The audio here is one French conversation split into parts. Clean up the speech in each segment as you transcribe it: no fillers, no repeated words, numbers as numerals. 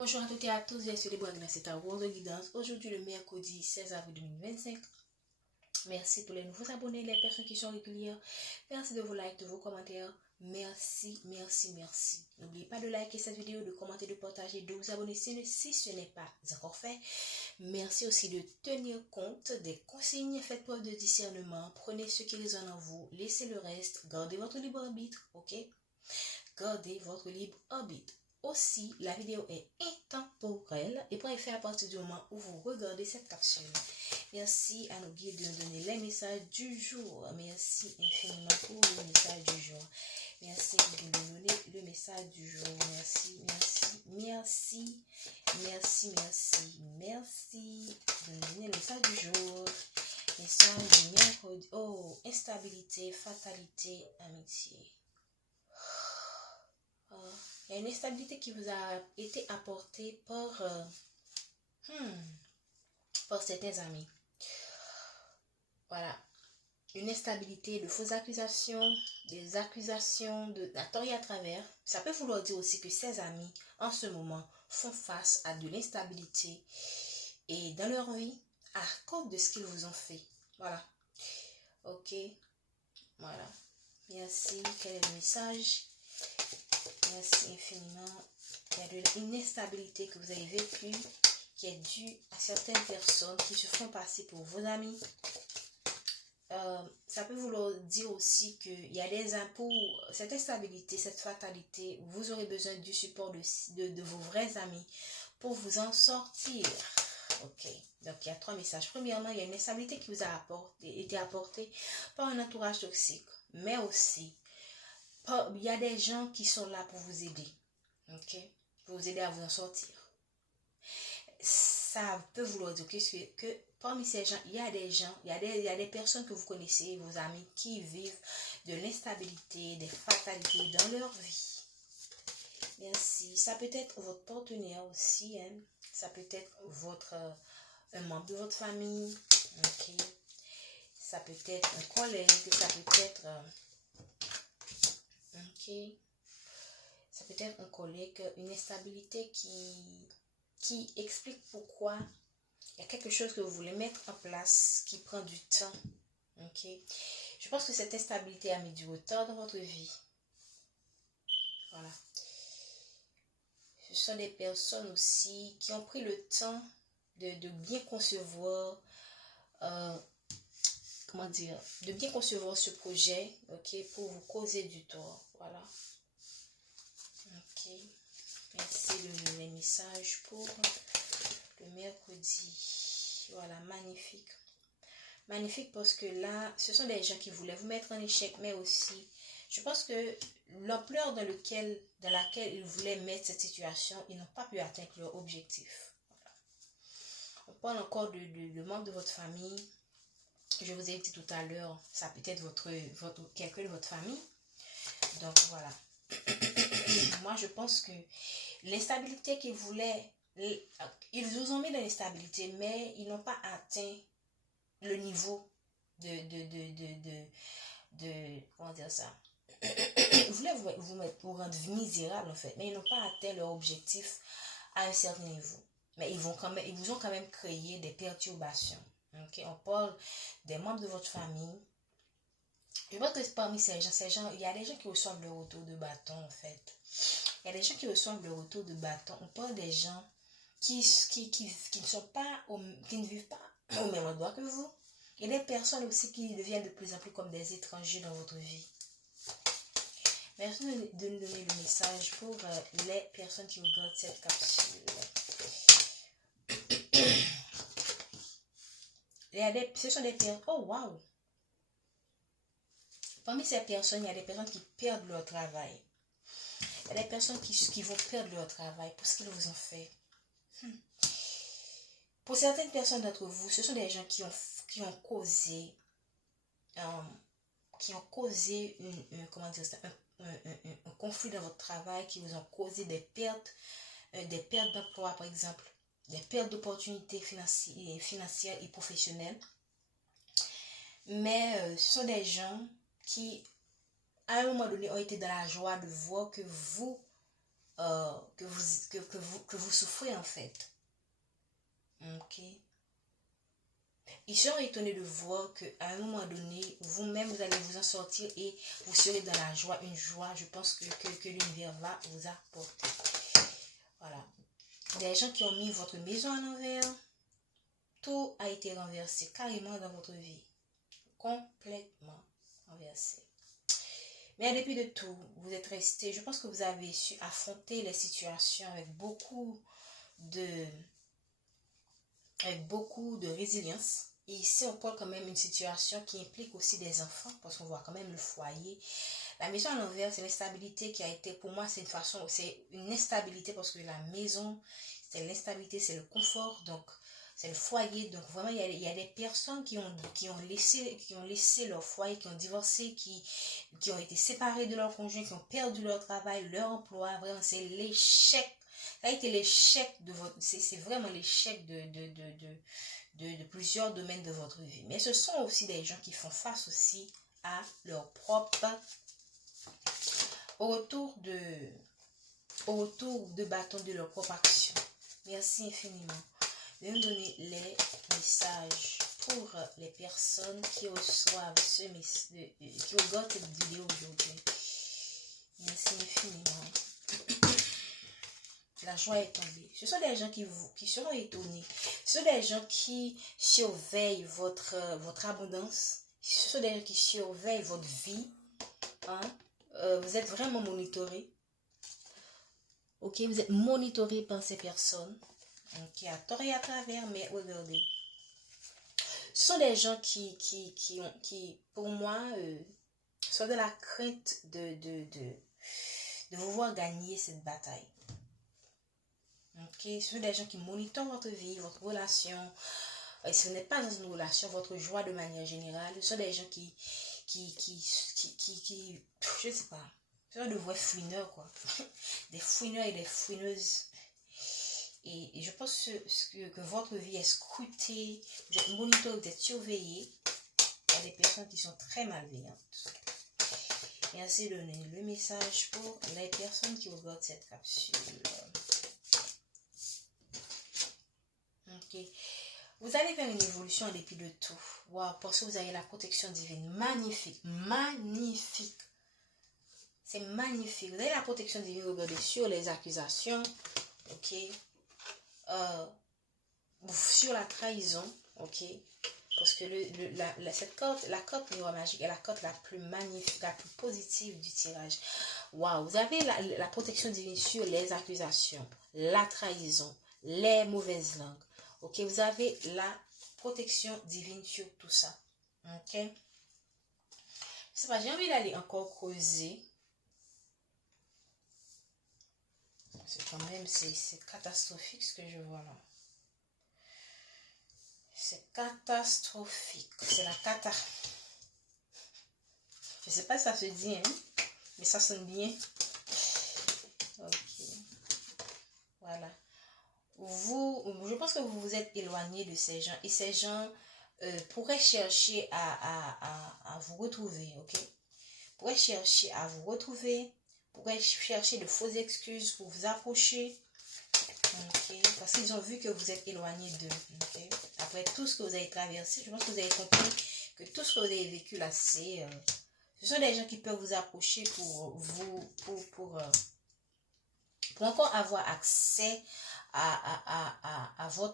Bonjour à toutes et à tous, je suis Libre Grâce et ta rose de guidance. Aujourd'hui, le mercredi 16 avril 2025. Merci pour les nouveaux abonnés, les personnes qui sont régulières. Merci de vos likes, de vos commentaires. Merci. N'oubliez pas de liker cette vidéo, de commenter, de partager, de vous abonner si ce n'est pas encore fait. Merci aussi de tenir compte des consignes, faites preuve de discernement. Prenez ce qui résonne en vous, laissez le reste. Gardez votre libre arbitre, ok? Gardez votre libre arbitre. Aussi, la vidéo est intemporelle et pourra être faite à partir du moment où vous regardez cette capsule. Merci à nos guides de nous donner les messages du jour. Merci infiniment pour le message du jour. Merci de nous donner le message du jour. Merci de nous donner le message du jour. Message du mercredi. Oh, instabilité, fatalité, amitié. Il y a une instabilité qui vous a été apportée par certains amis. Voilà. Une instabilité, de fausses accusations, des accusations de la tort et à travers. Ça peut vouloir dire aussi que ces amis, en ce moment, font face à de l'instabilité et dans leur vie, à cause de ce qu'ils vous ont fait. Voilà. Ok. Voilà. Merci. Quel est le message? Merci infiniment. Il y a une instabilité que vous avez vécue qui est due à certaines personnes qui se font passer pour vos amis. Ça peut vouloir dire aussi qu'il y a des impôts, cette instabilité, cette fatalité, vous aurez besoin du support de vos vrais amis pour vous en sortir. Ok, donc il y a 3 messages. Premièrement, il y a une instabilité qui vous a été apportée par un entourage toxique, mais aussi il y a des gens qui sont là pour vous aider, ok, pour vous aider à vous en sortir. Ça peut vouloir dire que parmi ces gens, il y a des personnes que vous connaissez, vos amis, qui vivent de l'instabilité, des fatalités dans leur vie. Merci. Ça peut être votre partenaire aussi, hein. Ça peut être un membre de votre famille, ok. Ça peut être un collègue, ça peut être ok. Ça peut être un collègue, une instabilité qui explique pourquoi il y a quelque chose que vous voulez mettre en place qui prend du temps. Ok. Je pense que cette instabilité a mis du retard dans votre vie. Voilà. Ce sont des personnes aussi qui ont pris le temps de bien concevoir, de bien concevoir ce projet, ok, pour vous causer du tort. Voilà. Ok. Merci de les messages pour le mercredi. Voilà, magnifique. Magnifique parce que là, ce sont des gens qui voulaient vous mettre en échec, mais aussi, je pense que l'ampleur dans laquelle ils voulaient mettre cette situation, ils n'ont pas pu atteindre leur objectif. Voilà. On parle encore de membres de votre famille. Je vous ai dit tout à l'heure, ça peut être quelqu'un de votre famille. Donc voilà. Moi, je pense que l'instabilité qu'ils voulaient, ils vous ont mis dans l'instabilité, mais ils n'ont pas atteint le niveau comment dire ça, ils voulaient vous rendre misérable en fait, mais ils n'ont pas atteint leur objectif à un certain niveau, mais ils vous ont quand même créé des perturbations. Ok, on parle des membres de votre famille. Je pense que parmi ces gens, il y a des gens qui reçoivent le retour de bâton en fait. Il y a des gens qui reçoivent le retour de bâton. On parle des gens qui ne vivent pas au même endroit que vous. Il y a des personnes aussi qui deviennent de plus en plus comme des étrangers dans votre vie. Merci de nous donner le message pour les personnes qui regardent cette capsule. Ce sont des personnes... Oh, waouh! Parmi ces personnes, il y a des personnes qui perdent leur travail. Il y a des personnes qui vont perdre leur travail pour ce qu'ils vous ont fait. Pour certaines personnes d'entre vous, ce sont des gens qui ont causé un conflit dans votre travail, qui vous ont causé des pertes d'emploi par exemple, des pertes d'opportunités financières et professionnelles. Mais ce sont des gens qui, à un moment donné, ont été dans la joie de voir que vous que vous souffrez en fait. Ok. Ils seront étonnés de voir qu'à un moment donné, vous-même, vous allez vous en sortir et vous serez dans la joie, une joie, je pense que l'univers va vous apporter. Voilà. Des gens qui ont mis votre maison à l'envers, tout a été renversé carrément dans votre vie. Complètement renversé. Mais en dépit de tout, vous êtes resté, je pense que vous avez su affronter les situations avec beaucoup de résilience. Et ici, on parle quand même d'une situation qui implique aussi des enfants, parce qu'on voit quand même le foyer. La maison à l'envers, c'est l'instabilité qui a été, pour moi, c'est une instabilité parce que la maison, c'est l'instabilité, c'est le confort, donc c'est le foyer. Donc vraiment, il y a des personnes qui ont laissé leur foyer, qui ont divorcé, qui ont été séparées de leur conjoint, qui ont perdu leur travail, leur emploi. Vraiment, c'est l'échec. Ça a été l'échec de votre, c'est vraiment l'échec de plusieurs domaines de votre vie. Mais ce sont aussi des gens qui font face aussi à leur propre au retour de bâton de leur propre action. Merci infiniment de nous donner les messages pour les personnes qui reçoivent qui regardent cette vidéo aujourd'hui. Merci infiniment. La joie est tombée. Ce sont des gens qui seront étonnés. Ce sont des gens qui surveillent votre abondance. Ce sont des gens qui surveillent votre vie. Hein? Vous êtes vraiment monitoré. Ok, vous êtes monitoré par ces personnes. Ok, à tort et à travers, mais regardez. Ce sont des gens qui pour moi, sont de la crainte de vous voir gagner cette bataille. Ok, ce sont des gens qui monitorent votre vie, votre relation. Et si vous n'êtes pas dans une relation, votre joie de manière générale, ce sont des gens qui je sais pas, ce sont de vrais fouineurs, quoi. Des fouineurs et des fouineuses. Et je pense que votre vie est scrutée, vous êtes monitoré, vous êtes surveillé. Il y a des personnes qui sont très malveillantes. Merci de donner le message pour les personnes qui regardent cette capsule. Ok. Vous allez faire une évolution en dépit de tout. Wow, parce que vous avez la protection divine. Magnifique. Magnifique. C'est magnifique. Vous avez la protection divine, regardez, sur les accusations. Ok. Sur la trahison. Ok. Parce que cette carte, la carte miroir magique est la carte la plus magnifique, la plus positive du tirage. Waouh, vous avez la protection divine sur les accusations, la trahison, les mauvaises langues. Ok, vous avez la protection divine sur tout ça. Ok. Je sais pas, j'ai envie d'aller encore creuser. C'est quand même, c'est catastrophique ce que je vois là. C'est catastrophique. C'est la cata. Je sais pas si ça se dit, hein, mais ça sonne bien. Ok. Voilà. Je pense que vous vous êtes éloigné de ces gens. Et ces gens pourraient chercher à vous retrouver, ok? Pourraient chercher à vous retrouver. Pourraient chercher de fausses excuses pour vous approcher. Ok? Parce qu'ils ont vu que vous êtes éloigné d'eux. Ok? Après tout ce que vous avez traversé, je pense que vous avez compris que tout ce que vous avez vécu là, ce sont des gens qui peuvent vous approcher pour encore avoir accès à vos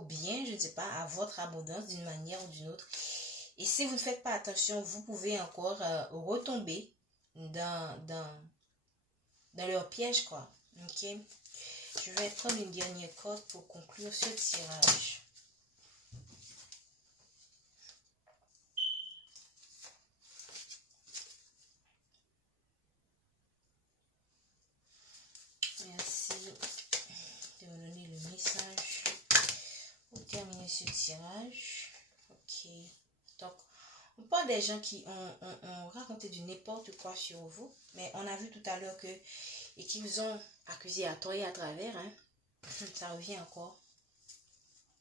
biens, je ne sais pas, à votre abondance d'une manière ou d'une autre. Et si vous ne faites pas attention, vous pouvez encore retomber dans leur piège, quoi. Ok? Je vais prendre une dernière carte pour conclure ce tirage. Merci de me donner le message pour terminer ce tirage. Ok. Donc, on parle des gens qui ont raconté du n'importe quoi sur vous, mais on a vu tout à l'heure et qui vous ont accusé à tort et à travers, hein. Ça revient encore.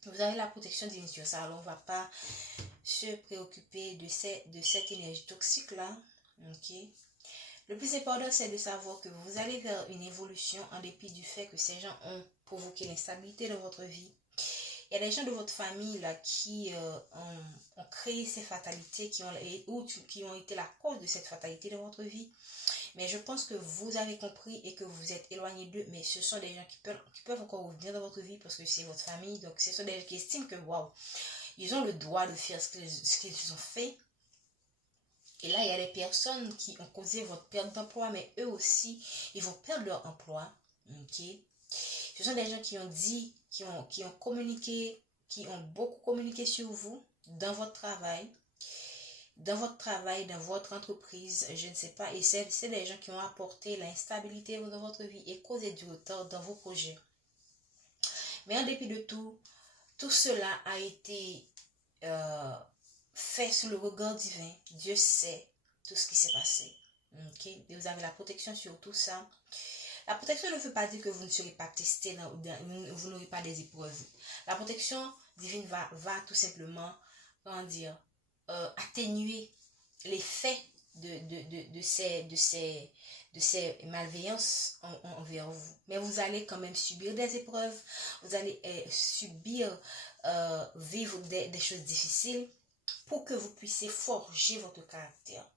Vous avez la protection divine sur ça, alors on ne va pas se préoccuper de cette énergie toxique là. Ok. Le plus important, c'est de savoir que vous allez vers une évolution en dépit du fait que ces gens ont provoqué l'instabilité dans votre vie. Il y a des gens de votre famille là, qui ont créé ces fatalités, qui ont été la cause de cette fatalité dans votre vie. Mais je pense que vous avez compris et que vous êtes éloigné d'eux. Mais ce sont des gens qui peuvent encore revenir dans votre vie parce que c'est votre famille. Donc, ce sont des gens qui estiment que, waouh, ils ont le droit de faire ce qu'ils ont fait. Et là, il y a des personnes qui ont causé votre perte d'emploi, mais eux aussi, ils vont perdre leur emploi. Ok? Ce sont des gens qui ont dit, qui ont communiqué, qui ont beaucoup communiqué sur vous dans votre travail, dans votre entreprise, je ne sais pas. Et c'est des gens qui ont apporté l'instabilité dans votre vie et causé du retard dans vos projets. Mais en dépit de tout, tout cela a été fait sous le regard divin. Dieu sait tout ce qui s'est passé. Okay? Et vous avez la protection sur tout ça. La protection ne veut pas dire que vous ne serez pas testé, vous n'aurez pas des épreuves. La protection divine va tout simplement, comment dire, atténuer l'effet de ces malveillances envers vous. Mais vous allez quand même subir des épreuves, vous allez vivre des choses difficiles pour que vous puissiez forger votre caractère.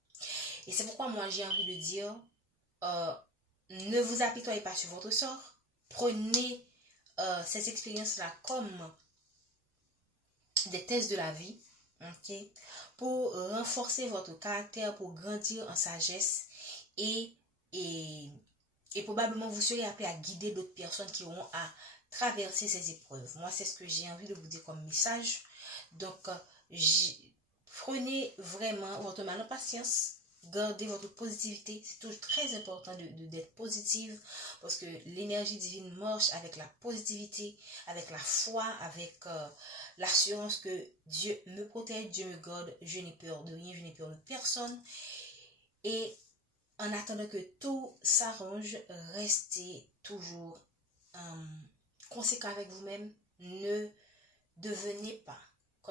Et c'est pourquoi moi j'ai envie de dire, ne vous apitoyez pas sur votre sort. Prenez ces expériences-là comme des tests de la vie, okay, pour renforcer votre caractère, pour grandir en sagesse et probablement vous serez appelé à guider d'autres personnes qui auront à traverser ces épreuves. Moi, c'est ce que j'ai envie de vous dire comme message. Donc, prenez vraiment votre mal en patience. Gardez votre positivité. C'est toujours très important d'être positive parce que l'énergie divine marche avec la positivité, avec la foi, avec l'assurance que Dieu me protège, Dieu me garde. Je n'ai peur de rien, je n'ai peur de personne. Et en attendant que tout s'arrange, restez toujours conséquent avec vous-même. Ne devenez pas